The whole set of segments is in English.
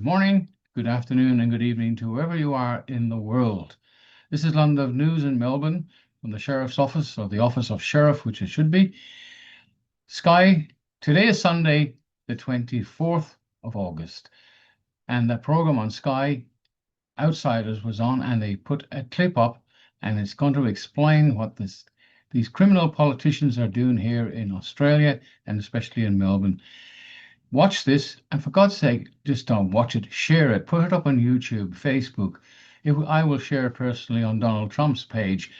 Good morning, good afternoon, and good evening to wherever you are in the world. This is London News in Melbourne from the Sheriff's Office, or the Office of Sheriff, which it should be. Sky, today is Sunday, the 24th of August, and the program on Sky, Outsiders, was on, and they put a clip up, and it's going to explain what these criminal politicians are doing here in Australia, and especially in Melbourne. Watch this, and for God's sake, just don't watch it. Share it. Put it up on YouTube, Facebook. I will share it personally on Donald Trump's page.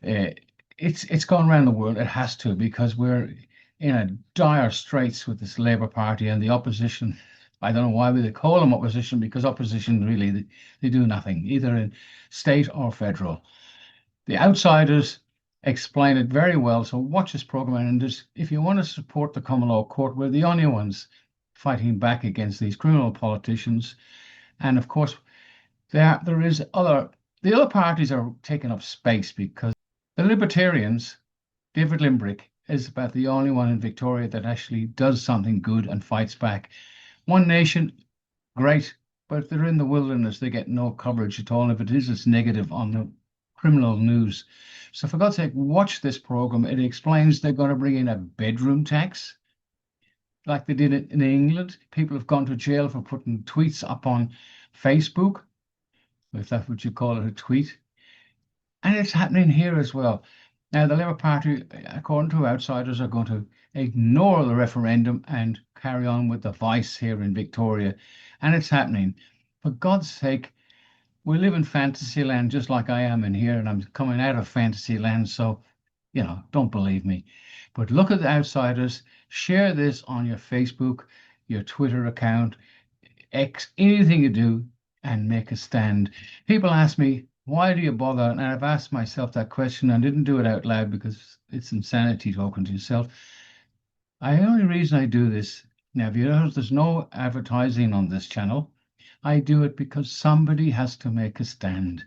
It's gone around the world. It has to, because we're in a dire straits with this Labour Party and the opposition. I don't know why we call them opposition, because opposition really they do nothing, either in state or federal. The Outsiders explain it very well. So watch this program, and just, if you want to support the common law court, we're the only ones fighting back against these criminal politicians. And of course, the other parties are taking up space, because the Libertarians, David Limbrick, is about the only one in Victoria that actually does something good and fights back. One Nation, great, but they're in the wilderness. They get no coverage at all. And if it is, it's negative on the criminal news. So for God's sake, watch this program. It explains they're going to bring in a bedroom tax, like they did it in England. People have gone to jail for putting tweets up on Facebook, if that's what you call it, a tweet. And it's happening here as well. Now, the Labour Party, according to Outsiders, are going to ignore the referendum and carry on with the vice here in Victoria. And it's happening. For God's sake, we live in fantasy land, just like I am in here, and I'm coming out of fantasy land. So, don't believe me. But look at the Outsiders. Share this on your Facebook, your Twitter account, X, anything you do, and make a stand. People ask me, why do you bother? And I've asked myself that question. I didn't do it out loud because it's insanity talking to yourself. The only reason I do this, now, if you notice, there's no advertising on this channel. I do it because somebody has to make a stand.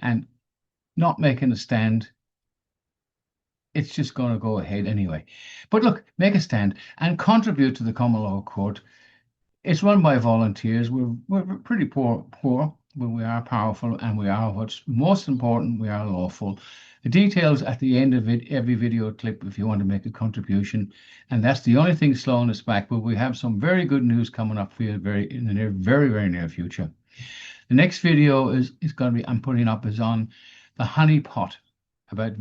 And not making a stand, it's just going to go ahead anyway. But look, make a stand and contribute to the common law court. It's run by volunteers. We're pretty poor, but we are powerful, and we are, what's most important, we are lawful. The details at the end of every video clip if you want to make a contribution. And that's the only thing slowing us back. But we have some very good news coming up for you in the very, very near future. The next video is going to be, I'm putting up, is on the honey pot, about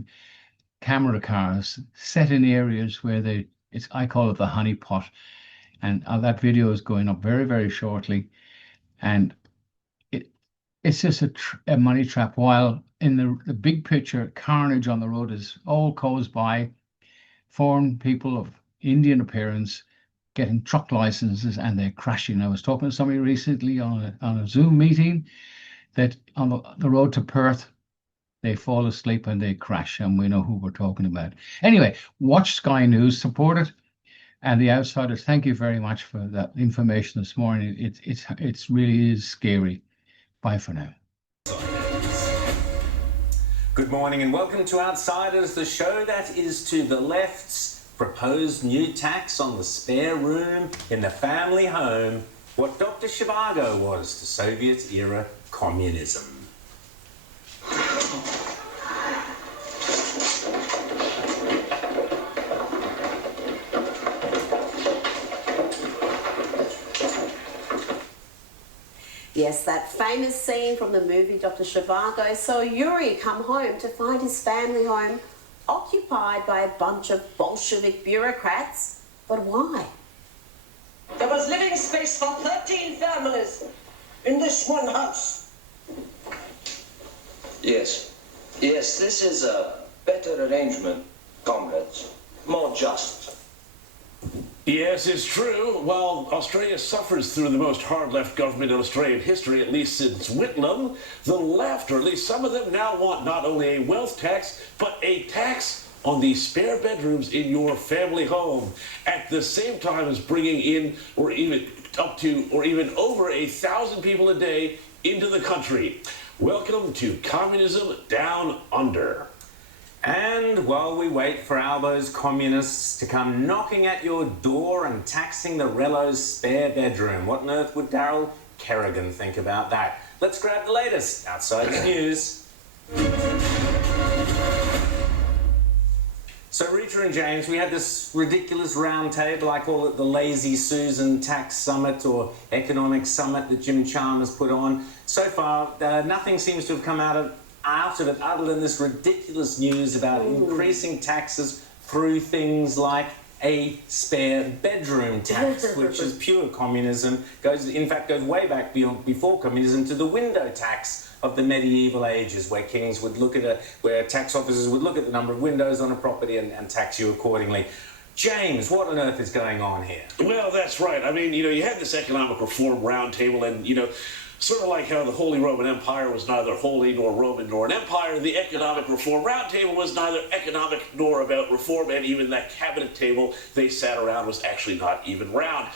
camera cars set in areas where I call it the honey pot. And that video is going up very, very shortly. And it's just a money trap, while in the big picture, carnage on the road is all caused by foreign people of Indian appearance getting truck licenses and they're crashing. I was talking to somebody recently on a Zoom meeting that on the road to Perth, they fall asleep and they crash, and we know who we're talking about. Anyway, watch Sky News, support it. And the Outsiders, thank you very much for that information this morning. It's really is scary. Bye for now. Good morning and welcome to Outsiders, the show that is to the left's proposed new tax on the spare room in the family home, what Dr. Zhivago was to Soviet-era communism. Yes, that famous scene from the movie Dr. Zhivago saw Yuri come home to find his family home occupied by a bunch of Bolshevik bureaucrats. But why? There was living space for 13 families in this one house. Yes, this is a better arrangement, comrades. More just. Yes, it's true. While Australia suffers through the most hard-left government in Australian history, at least since Whitlam, the left, or at least some of them, now want not only a wealth tax, but a tax on the spare bedrooms in your family home, at the same time as bringing in, or even up to, or even over 1,000 people a day into the country. Welcome to Communism Down Under. And while we wait for Albo's communists to come knocking at your door and taxing the Rello's spare bedroom, what on earth would Daryl Kerrigan think about that? Let's grab the latest Outsiders News. So Rita and James, we had this ridiculous round table, I call it the Lazy Susan Tax Summit or Economic Summit that Jim Chalmers put on. So far, nothing seems to have come out of it other than this ridiculous news about increasing taxes through things like a spare bedroom tax, which is pure communism, goes way back before communism to the window tax of the medieval ages, where kings would look at where tax officers would look at the number of windows on a property and tax you accordingly. James, what on earth is going on here? Well, that's right. I mean, you had this economic reform roundtable, and, sort of like how the Holy Roman Empire was neither holy nor Roman nor an empire, the economic reform roundtable was neither economic nor about reform, and even that cabinet table they sat around was actually not even round.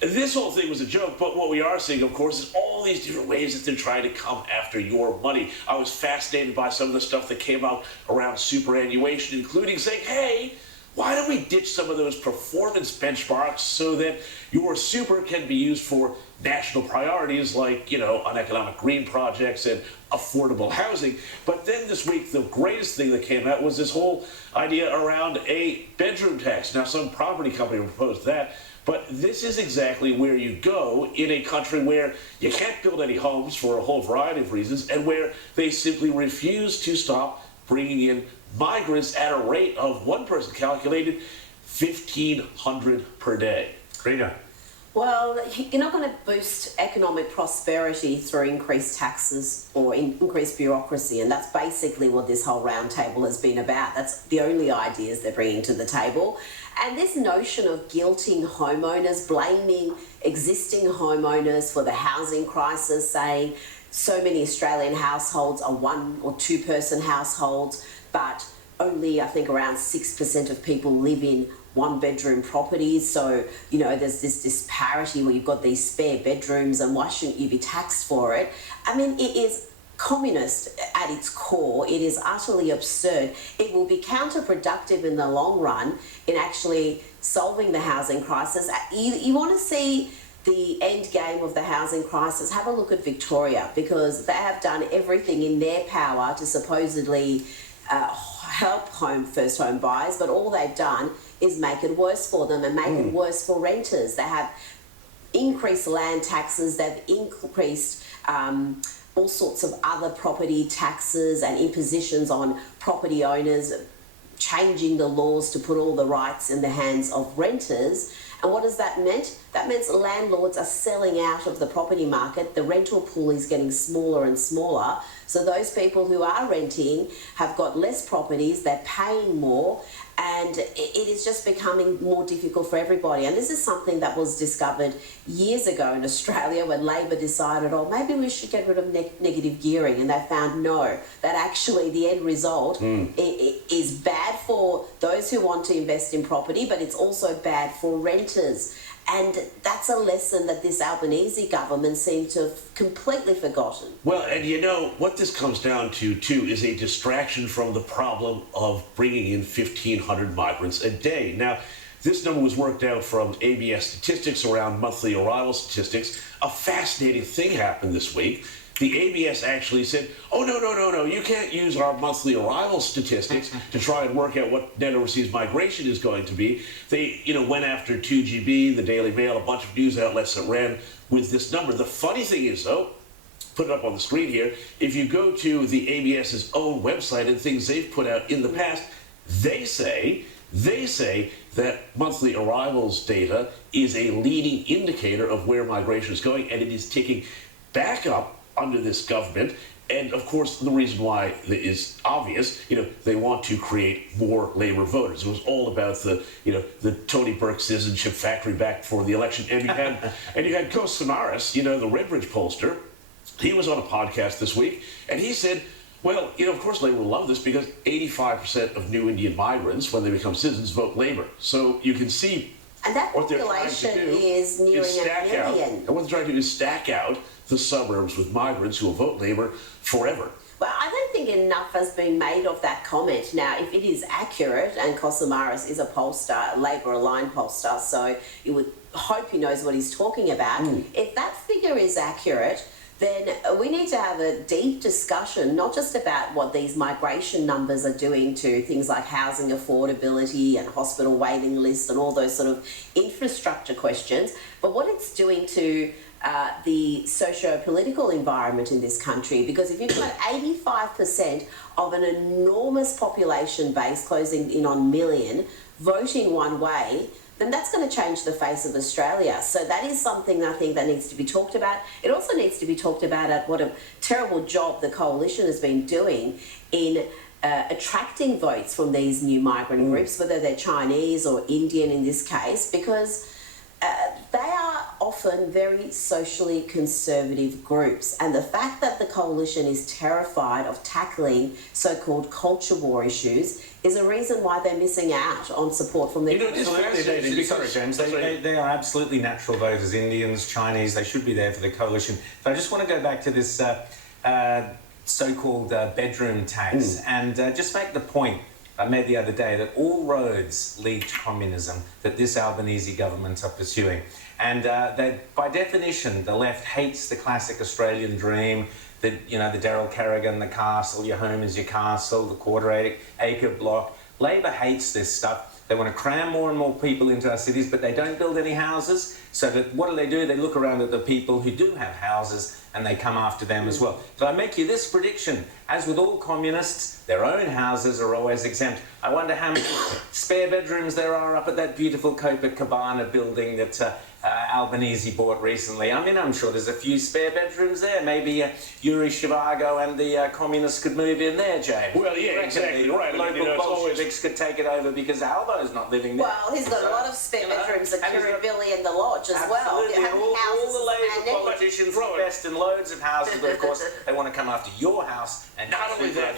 This whole thing was a joke, but what we are seeing, of course, is all these different ways that they're trying to come after your money. I was fascinated by some of the stuff that came out around superannuation, including saying, hey, why don't we ditch some of those performance benchmarks so that your super can be used for national priorities like, uneconomic green projects and affordable housing. But then this week, the greatest thing that came out was this whole idea around a bedroom tax. Now, some property company proposed that, but this is exactly where you go in a country where you can't build any homes for a whole variety of reasons, and where they simply refuse to stop bringing in migrants at a rate of, one person calculated, 1,500 per day. Rita. Well, you're not going to boost economic prosperity through increased taxes or increased bureaucracy, and that's basically what this whole roundtable has been about. That's the only ideas they're bringing to the table. And this notion of guilting homeowners, blaming existing homeowners for the housing crisis, saying so many Australian households are one or two person households, but only, I think, around 6% of people live in one-bedroom properties. So, there's this disparity where you've got these spare bedrooms, and why shouldn't you be taxed for it? I mean, it is communist at its core. It is utterly absurd. It will be counterproductive in the long run in actually solving the housing crisis. You want to see the end game of the housing crisis, have a look at Victoria, because they have done everything in their power to supposedly help first home buyers, but all they've done is make it worse for them and make it worse for renters. They have increased land taxes, they've increased all sorts of other property taxes and impositions on property owners, changing the laws to put all the rights in the hands of renters. And what does that mean? That means landlords are selling out of the property market. The rental pool is getting smaller and smaller. So those people who are renting have got less properties, they're paying more, and it is just becoming more difficult for everybody. And this is something that was discovered years ago in Australia when Labor decided, maybe we should get rid of negative gearing. And they found, no, that actually the end result is bad for those who want to invest in property, but it's also bad for renters. And that's a lesson that this Albanese government seems to have completely forgotten. Well, and what this comes down to, too, is a distraction from the problem of bringing in 1,500 migrants a day. Now, this number was worked out from ABS statistics around monthly arrival statistics. A fascinating thing happened this week. The ABS actually said, no, you can't use our monthly arrival statistics to try and work out what net overseas migration is going to be. They, went after 2GB, the Daily Mail, a bunch of news outlets that ran with this number. The funny thing is, though, put it up on the screen here, if you go to the ABS's own website and things they've put out in the past, they say that monthly arrivals data is a leading indicator of where migration is going, and it is ticking back up under this government. And of course, the reason why is obvious. They want to create more Labour voters. It was all about the Tony Burke citizenship factory back before the election. And you had Kos Samaras, the Redbridge pollster. He was on a podcast this week, and he said, well, of course Labour will love this because 85% of new Indian migrants, when they become citizens, vote Labour. So you can see and that what population is nearing a million. And what they're trying to do is stack out the suburbs with migrants who will vote Labour forever. Well, I don't think enough has been made of that comment. Now, if it is accurate, and Kosomaris is a pollster, Labor-aligned pollster, so you would hope he knows what he's talking about. If that figure is accurate, then we need to have a deep discussion, not just about what these migration numbers are doing to things like housing affordability and hospital waiting lists and all those sort of infrastructure questions, but what it's doing to the socio-political environment in this country. Because if you've got 85% of an enormous population base closing in on million voting one way, then that's going to change the face of Australia. So that is something I think that needs to be talked about. It also needs to be talked about at what a terrible job the coalition has been doing in attracting votes from these new migrant groups, whether they're Chinese or Indian in this case, because they are often very socially conservative groups, and the fact that the coalition is terrified of tackling so-called culture war issues is a reason why they're missing out on support from their Absolutely, sorry, James. They are absolutely natural voters. Indians, Chinese, they should be there for the coalition. But I just want to go back to this so-called bedroom tax and just make the point I made the other day that all roads lead to communism that this Albanese government are pursuing. And that by definition, the left hates the classic Australian dream, the Daryl Carrigan, the castle, your home is your castle, the quarter-acre block. Labor hates this stuff. They want to cram more and more people into our cities, but they don't build any houses. So that what do? They look around at the people who do have houses and they come after them as well. So I make you this prediction. As with all communists, their own houses are always exempt. I wonder how many spare bedrooms there are up at that beautiful Copacabana building that Albanese bought recently. I mean, I'm sure there's a few spare bedrooms there. Maybe Yuri Shivago and the communists could move in there, James. Well, yeah, exactly right. Local Bolsheviks could take it over because Albo's not living there. Well, he's got a lot of spare bedrooms at Kirribilli and the Lodge as well. Absolutely, all the Labor politicians invest in loads of houses, but of course they want to come after your house and not only that,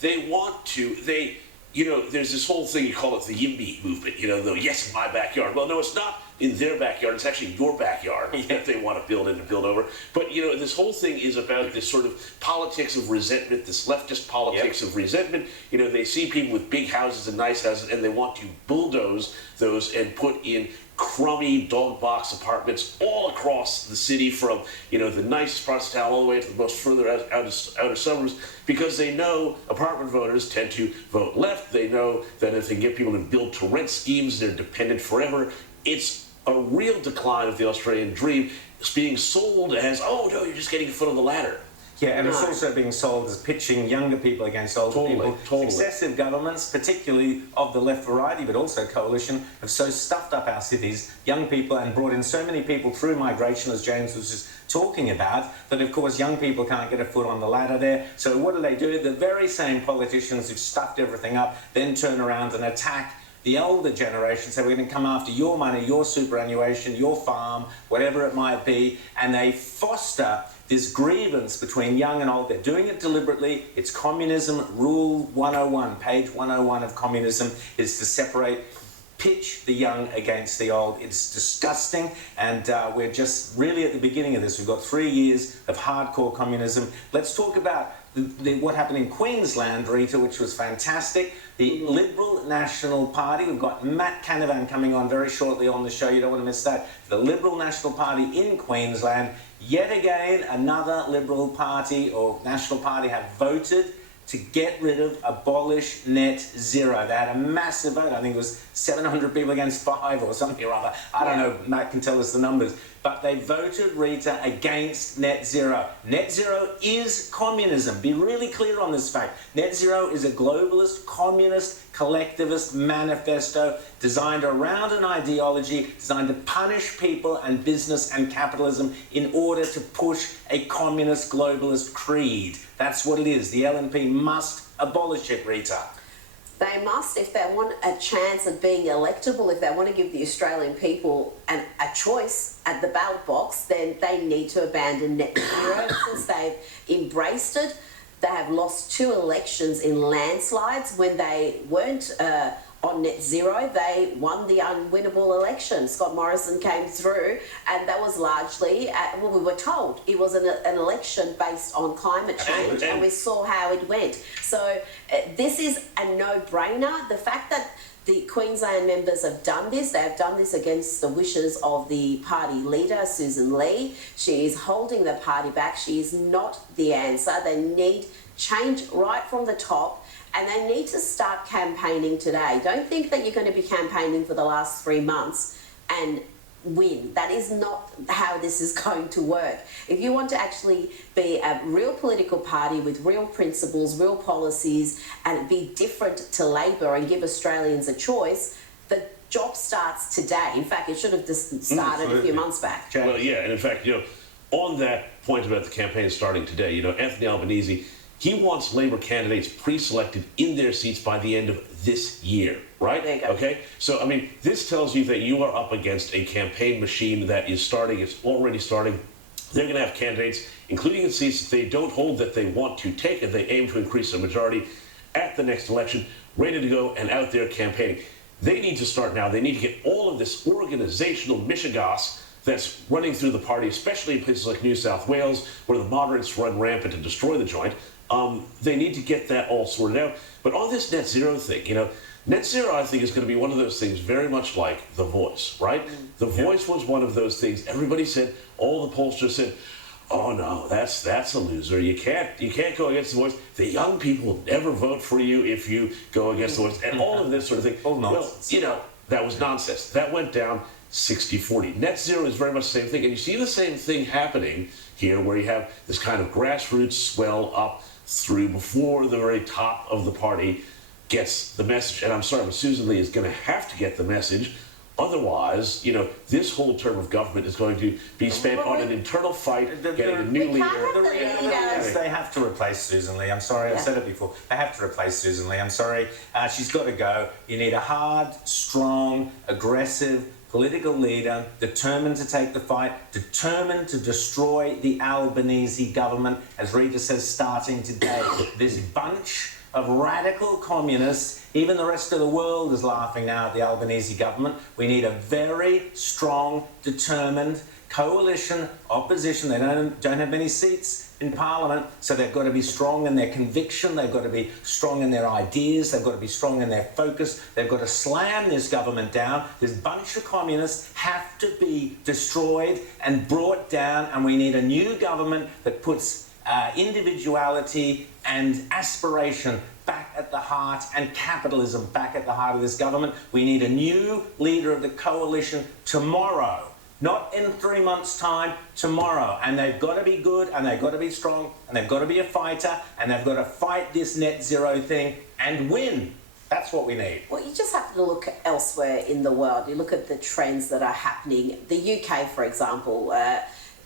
they want to, there's this whole thing, you call it the YIMBY movement, yes, in my backyard. Well, no, it's not in their backyard, it's actually your backyard that they want to build in and build over. But, this whole thing is about this sort of politics of resentment, this leftist politics of resentment. They see people with big houses and nice houses, and they want to bulldoze those and put in crummy dog box apartments all across the city, from the nicest parts of town all the way to the most further outer suburbs, because they know apartment voters tend to vote left. They know that if they get people to build to rent schemes, they're dependent forever. It's a real decline of the Australian dream. It's being sold as, oh no, you're just getting a foot on the ladder. Yeah, and it's also being sold as pitching younger people against older people. Successive governments, particularly of the left variety, but also coalition, have so stuffed up our cities, young people, and brought in so many people through migration, as James was just talking about, that of course young people can't get a foot on the ladder there. So what do? The very same politicians who've stuffed everything up then turn around and attack the older generation, say we're going to come after your money, your superannuation, your farm, whatever it might be, and they foster this grievance between young and old. They're doing it deliberately. It's communism. Rule 101, page 101 of communism is to pitch the young against the old. It's disgusting, and we're just really at the beginning of this. We've got 3 years of hardcore communism. Let's talk about what happened in Queensland, Rita, which was fantastic. The Liberal National Party, we've got Matt Canavan coming on very shortly on the show, you don't want to miss that. The Liberal National Party in Queensland, yet again, another Liberal Party or National Party have voted to get rid of, abolish net zero. They had a massive vote. I think it was 700 people against 5 or something or other. I don't know, Matt can tell us the numbers. But they voted, Rita, against net zero. Net zero is communism. Be really clear on this fact. Net zero is a globalist, communist, collectivist manifesto designed around an ideology designed to punish people and business and capitalism in order to push a communist globalist creed. That's what it is. The LNP must abolish it, Rita. They must, if they want a chance of being electable, if they want to give the Australian people a choice at the ballot box, then they need to abandon net zero. Since they've embraced it, they have lost 2 elections in landslides when they weren't on net zero. They won the unwinnable election. Scott Morrison came through, and that was largely, well, we were told it was an election based on climate change, and we saw how it went. So this is a no-brainer. The fact that the Queensland members have done this. They have done this against the wishes of the party leader, Susan Lee. She is holding the party back. She is not the answer. They need change right from the top, and they need to start campaigning today. Don't think that you're going to be campaigning for the last 3 months and win. That is not how this is going to work. If you want to actually be a real political party with real principles, real policies, and be different to Labor and give Australians a choice, the job starts today. In fact, it should have just started a few months back. Well, yeah, and in fact, on that point about the campaign starting today, Anthony Albanese, he wants Labor candidates pre-selected in their seats by the end of this year, right? There you go. Okay? So, I mean, this tells you that you are up against a campaign machine that is starting, it's already starting. They're going to have candidates, including in seats that they don't hold, that they want to take, and they aim to increase their majority at the next election, ready to go and out there campaigning. They need to start now. They need to get all of this organizational mishigas that's running through the party, especially in places like New South Wales, where the moderates run rampant and destroy the joint. They need to get that all sorted out. But on this net zero thing, net zero, I think, is going to be one of those things very much like The Voice, right? The Voice was one of those things. Everybody said, all the pollsters said, oh no, that's a loser. You can't go against The Voice. The young people will never vote for you if you go against The Voice, and all of this sort of thing. All nonsense. Well, that was nonsense. That went down 60-40. Net zero is very much the same thing, and you see the same thing happening here, where you have this kind of grassroots swell up through before the very top of the party gets the message. And I'm sorry, but Susan Lee is going to have to get the message. Otherwise, this whole term of government is going to be spent on an internal fight, getting a new leader. The reality is they have to replace Susan Lee. I'm sorry, I've said it before. They have to replace Susan Lee. I'm sorry. She's got to go. You need a hard, strong, aggressive political leader, determined to take the fight, determined to destroy the Albanese government, as Rita says, starting today. This bunch of radical communists, even the rest of the world is laughing now at the Albanese government. We need a very strong, determined coalition, opposition. They don't have many seats in Parliament, so they've got to be strong in their conviction, they've got to be strong in their ideas, they've got to be strong in their focus, they've got to slam this government down. This bunch of communists have to be destroyed and brought down, and we need a new government that puts individuality and aspiration back at the heart, and capitalism back at the heart of this government. We need a new leader of the coalition tomorrow. Not in 3 months' time, tomorrow. And they've got to be good, and they've got to be strong, and they've got to be a fighter, and they've got to fight this net zero thing and win. That's what we need. Well, you just have to look elsewhere in the world. You look at the trends that are happening. The UK, for example,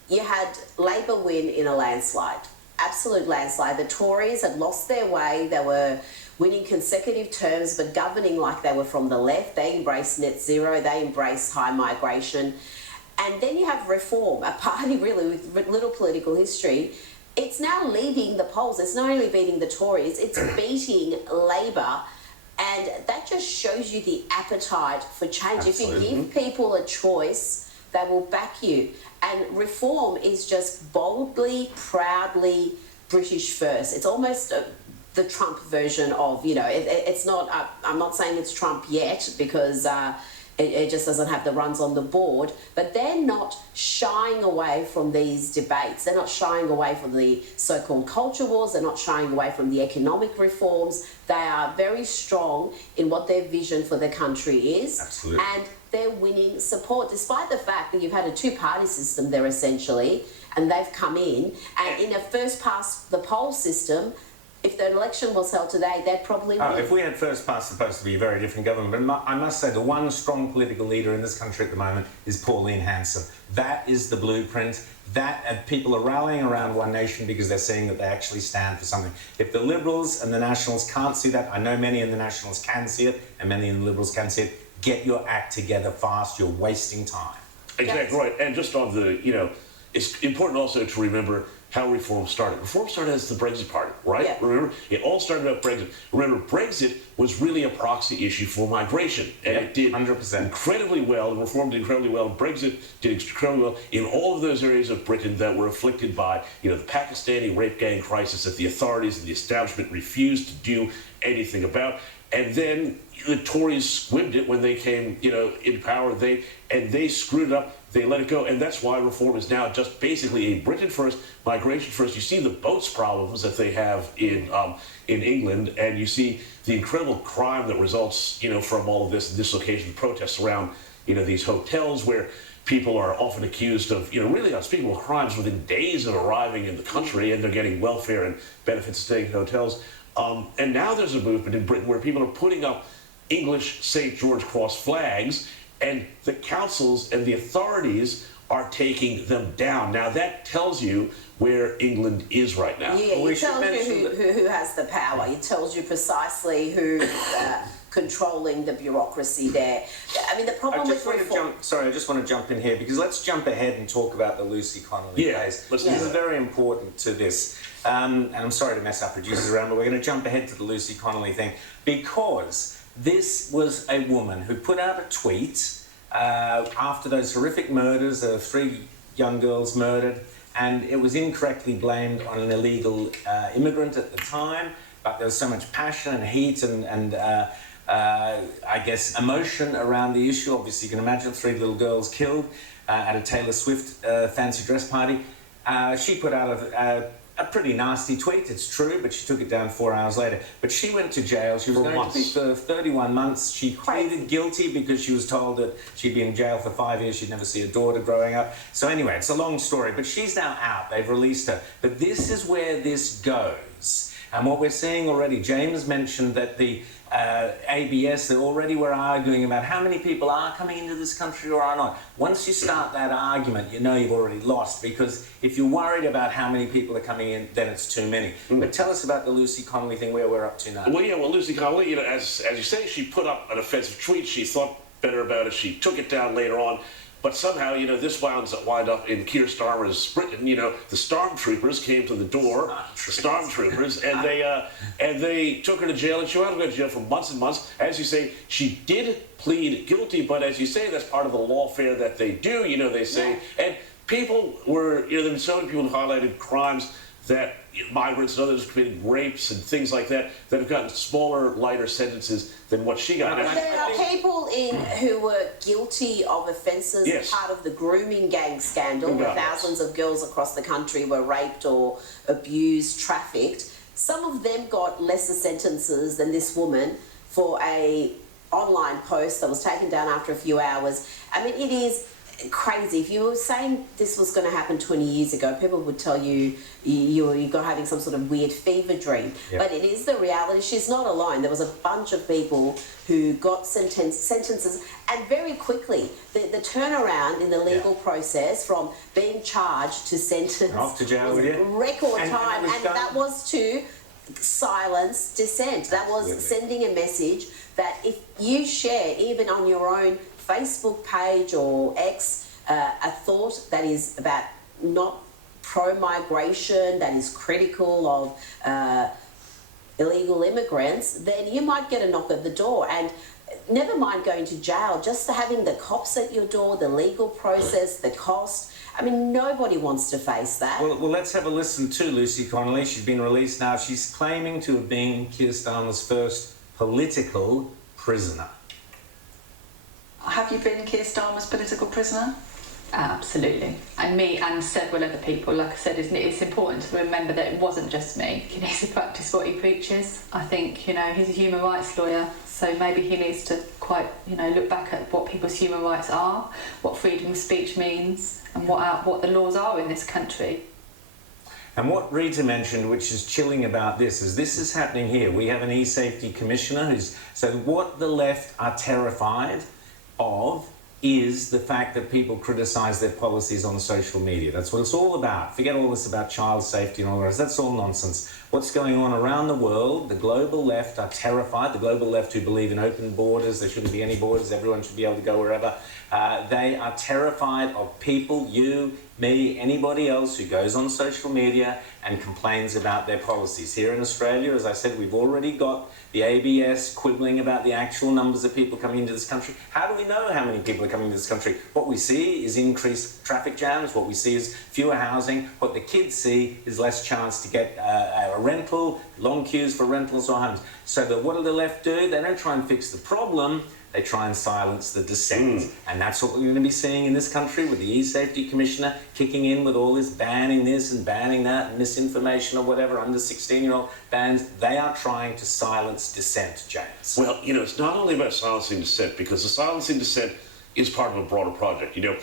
you had Labor win in a landslide, absolute landslide. The Tories had lost their way. They were winning consecutive terms, but governing like they were from the left. They embraced net zero. They embraced high migration. And then you have Reform, a party really with little political history. It's now leading the polls. It's not only beating the Tories, it's beating Labor. And that just shows you the appetite for change. Absolutely. If you give people a choice, they will back you. And Reform is just boldly, proudly British first. It's almost the Trump version of, it's not, I'm not saying it's Trump yet, because it just doesn't have the runs on the board, but they're not shying away from these debates. They're not shying away from the so-called culture wars. They're not shying away from the economic reforms. They are very strong in what their vision for the country is. Absolutely. And they're winning support, despite the fact that you've had a two-party system there essentially, and they've come in, and in a first-past-the-poll system, if the election was held today, they'd probably win. If we had first past, supposed to be a very different government. But I must say, the one strong political leader in this country at the moment is Pauline Hanson. That is the blueprint. That people are rallying around One Nation because they're seeing that they actually stand for something. If the Liberals and the Nationals can't see that, I know many in the Nationals can see it, and many in the Liberals can see it. Get your act together fast. You're wasting time. Exactly right. And just on the, it's important also to remember how reform started. Reform started as the Brexit Party, right? Yeah. Remember, it all started about Brexit. Remember, Brexit was really a proxy issue for migration, and it did 100%. incredibly well, and Reform did incredibly well, and Brexit did incredibly well in all of those areas of Britain that were afflicted by, the Pakistani rape gang crisis that the authorities and the establishment refused to do anything about. And then the Tories squibbed it when they came, in power. They screwed it up. They let it go, and that's why Reform is now just basically a Britain first, migration first. You see the boats problems that they have in England, and you see the incredible crime that results, from all of this dislocation, protests around, these hotels where people are often accused of, really unspeakable crimes within days of arriving in the country, and they're getting welfare and benefits staying in hotels. And now there's a movement in Britain where people are putting up English St. George Cross flags, and the councils and the authorities are taking them down. Now that tells you where England is right now. Yeah, Well, we it should tells mention you who has the power. It tells you precisely who's controlling the bureaucracy there. I mean, the problem with reform... I just want to jump in here, because let's jump ahead and talk about the Lucy Connolly case. Let's do This is that. very important to this. And I'm sorry to mess our producers around, but we're going to jump ahead to the Lucy Connolly thing, because this was a woman who put out a tweet after those horrific murders of 3 young girls murdered, and it was incorrectly blamed on an illegal immigrant at the time, but there was so much passion and heat and I guess emotion around the issue. Obviously, you can imagine 3 little girls killed at a Taylor Swift fancy dress party. She put out a pretty nasty tweet, it's true, but she took it down 4 hours later. But she went to jail. She was going to be for 31 months. She pleaded guilty because she was told that she'd be in jail for 5 years. She'd never see a daughter growing up. So anyway, it's a long story, but she's now out. They've released her. But this is where this goes. And what we're seeing already, James mentioned that the ABS, they already were arguing about how many people are coming into this country or are not. Once you start that argument, you know you've already lost, because if you're worried about how many people are coming in, then it's too many. But tell us about the Lucy Connolly thing, where we're up to now. Well, Lucy Connolly, as you say, she put up an offensive tweet. She thought better about it. She took it down later on. But somehow, this wind up in Keir Starmer's Britain. The stormtroopers came to the door, the stormtroopers, and they took her to jail, and she wound up going to jail for months and months. As you say, she did plead guilty, but as you say, that's part of the lawfare that they do. They say, and people were, there have been so many people who highlighted crimes that migrants and others committing rapes and things like that have gotten smaller, lighter sentences than what she got. There are people who were guilty of offences as part of the grooming gang scandal, where thousands of girls across the country were raped or abused, trafficked. Some of them got lesser sentences than this woman for a online post that was taken down after a few hours. I mean, it is crazy. If you were saying this was going to happen 20 years ago, people would tell you you're having some sort of weird fever dream. Yep. But it is the reality. She's not alone. There was a bunch of people who got sentences, and very quickly, the turnaround in the legal process from being charged to sentence off to jail was with you. Record time, and that was to silence dissent. That was sending a message that if you share, even on your own Facebook page or X, a thought that is about not pro-migration, that is critical of illegal immigrants, then you might get a knock at the door. And never mind going to jail, just having the cops at your door, the legal process, the cost. I mean, nobody wants to face that. Well, let's have a listen to Lucy Connolly. She's been released now. She's claiming to have been Keir Starmer's first political prisoner. Have you been Keir Starmer's political prisoner? Absolutely. And me and several other people. Like I said, it's important to remember that it wasn't just me. He needs to practice what he preaches. I think, he's a human rights lawyer, so maybe he needs to look back at what people's human rights are, what freedom of speech means, and what the laws are in this country. And what Rita mentioned, which is chilling about this is happening here. We have an e-safety commissioner so what the left are terrified of is the fact that people criticise their policies on social media. That's what it's all about. Forget all this about child safety and all the rest. That's all nonsense. What's going on around the world, the global left are terrified. The global left who believe in open borders, there shouldn't be any borders, everyone should be able to go wherever, They are terrified of people, you, me, anybody else who goes on social media and complains about their policies. Here in Australia, as I said, we've already got the ABS quibbling about the actual numbers of people coming into this country. How do we know how many people are coming into this country? What we see is increased traffic jams. What we see is fewer housing. What the kids see is less chance to get a rental, long queues for rentals or homes. So what do the left do? They don't try and fix the problem. They try and silence the dissent. And that's what we're going to be seeing in this country with the E-Safety Commissioner kicking in with all this banning this and banning that and misinformation or whatever, under 16-year-old bans. They are trying to silence dissent, James. Well, you know, it's not only about silencing dissent, because the silencing dissent is part of a broader project. You know,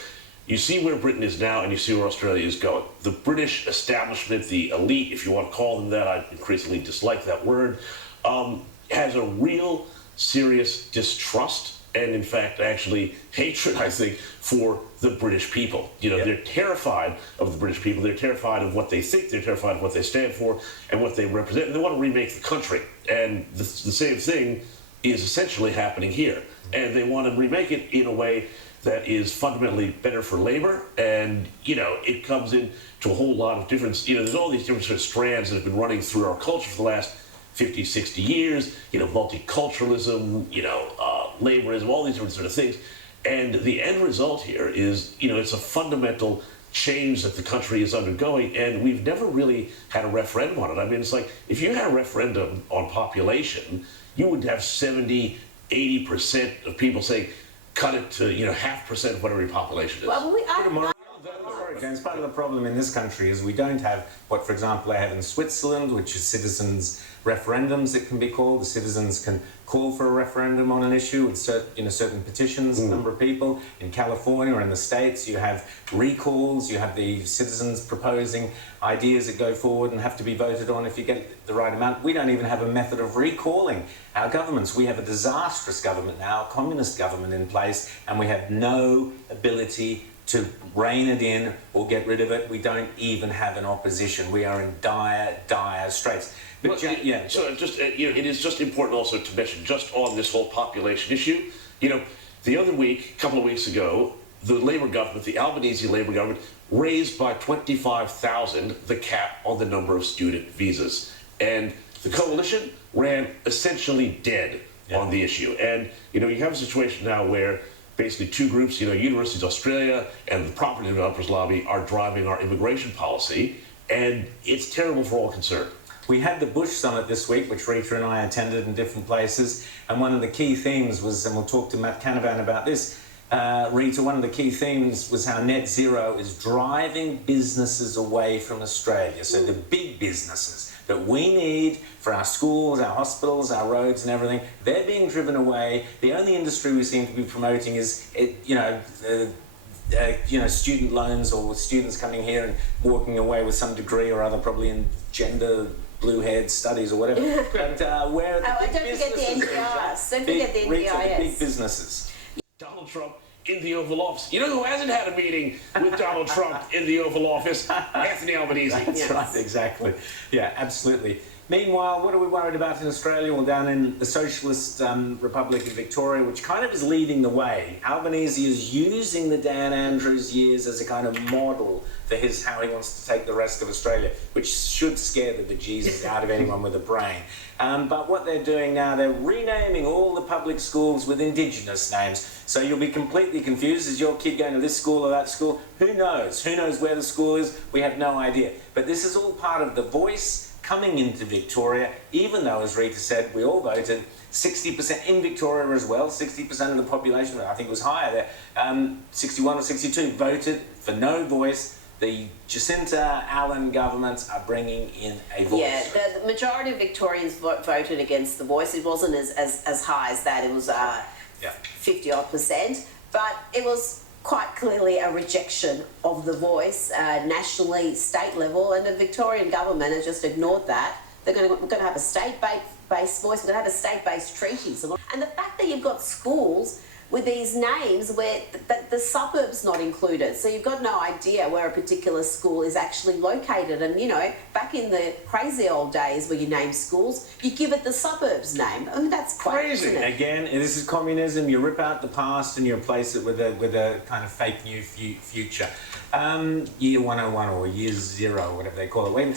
you see where Britain is now and you see where Australia is going. The British establishment, the elite, if you want to call them that, I increasingly dislike that word, has a real serious distrust and, in fact, actually hatred, I think, for the British people. You know, they're terrified of the British people. They're terrified of what they think. They're terrified of what they stand for and what they represent. And they want to remake the country. And the same thing is essentially happening here. And they want to remake it in a way that is fundamentally better for labor. And, you know, it comes into a whole lot of different, you know, there's all these different sort of strands that have been running through our culture for the last 50, 60 years, you know, multiculturalism, you know, laborism, all these different sort of things. And the end result here is, you know, it's a fundamental change that the country is undergoing, and we've never really had a referendum on it. I mean, it's like, if you had a referendum on population, you would have 70, 80% of people saying, cut it to, you know, 0.5% of whatever your population is. Well, Sorry, James, part of the problem in this country is we don't have what, for example, they have in Switzerland, which is citizens' referendums, it can be called. The citizens can call for a referendum on an issue with certain petitions, a number of people. In California or in the States, you have recalls, you have the citizens proposing ideas that go forward and have to be voted on if you get the right amount. We don't even have a method of recalling our governments. We have a disastrous government now, a communist government in place, and we have no ability to rein it in or get rid of it. We don't even have an opposition. We are in dire, dire straits. But well, yeah. So just you know, it is just important also to mention, just on this whole population issue. You know, the other week, a couple of weeks ago, the Labour government, the Albanese Labour government, raised by 25,000 the cap on the number of student visas, and the coalition ran essentially dead on the issue. And you know, you have a situation now where basically two groups, you know, Universities Australia and the Property Developers Lobby, are driving our immigration policy, and it's terrible for all concerned. We had the Bush Summit this week, which Rita and I attended in different places, and one of the key themes was, and we'll talk to Matt Canavan about this, Rita, one of the key themes was how net zero is driving businesses away from Australia. So the big businesses that we need for our schools, our hospitals, our roads and everything, they're being driven away. The only industry we seem to be promoting is, student loans, or students coming here and walking away with some degree or other, probably in gender blue-haired studies or whatever. But where don't forget the NDIS. Don't forget the NDIS. Big businesses. Donald Trump in the Oval Office. You know who hasn't had a meeting with Donald Trump in the Oval Office? Anthony Albanese. That's right, exactly. Yeah, absolutely. Meanwhile, what are we worried about in Australia? Well, down in the Socialist Republic of Victoria, which kind of is leading the way, Albanese is using the Dan Andrews years as a kind of model for how he wants to take the rest of Australia, which should scare the bejesus out of anyone with a brain. But what they're doing now, they're renaming all the public schools with Indigenous names. So you'll be completely confused. Is your kid going to this school or that school? Who knows? Who knows where the school is? We have no idea. But this is all part of the voice coming into Victoria, even though, as Rita said, we all voted 60% in Victoria as well, 60% of the population, I think it was higher there, 61 or 62 voted for no voice. The Jacinta Allen governments are bringing in a voice. Yeah, the majority of Victorians voted against the voice. It wasn't as high as that. It was 50-odd%, but it was quite clearly a rejection of the voice nationally, state level, and the Victorian government has just ignored that. We're going to have a state-based voice, we're going to have a state-based treaty. And the fact that you've got schools with these names where the suburb's not included. So you've got no idea where a particular school is actually located. And, you know, back in the crazy old days where you name schools, you give it the suburb's name. I mean, that's crazy. Again, this is communism. You rip out the past and you replace it with a kind of fake new future. Year 101 or year 0, whatever they call it.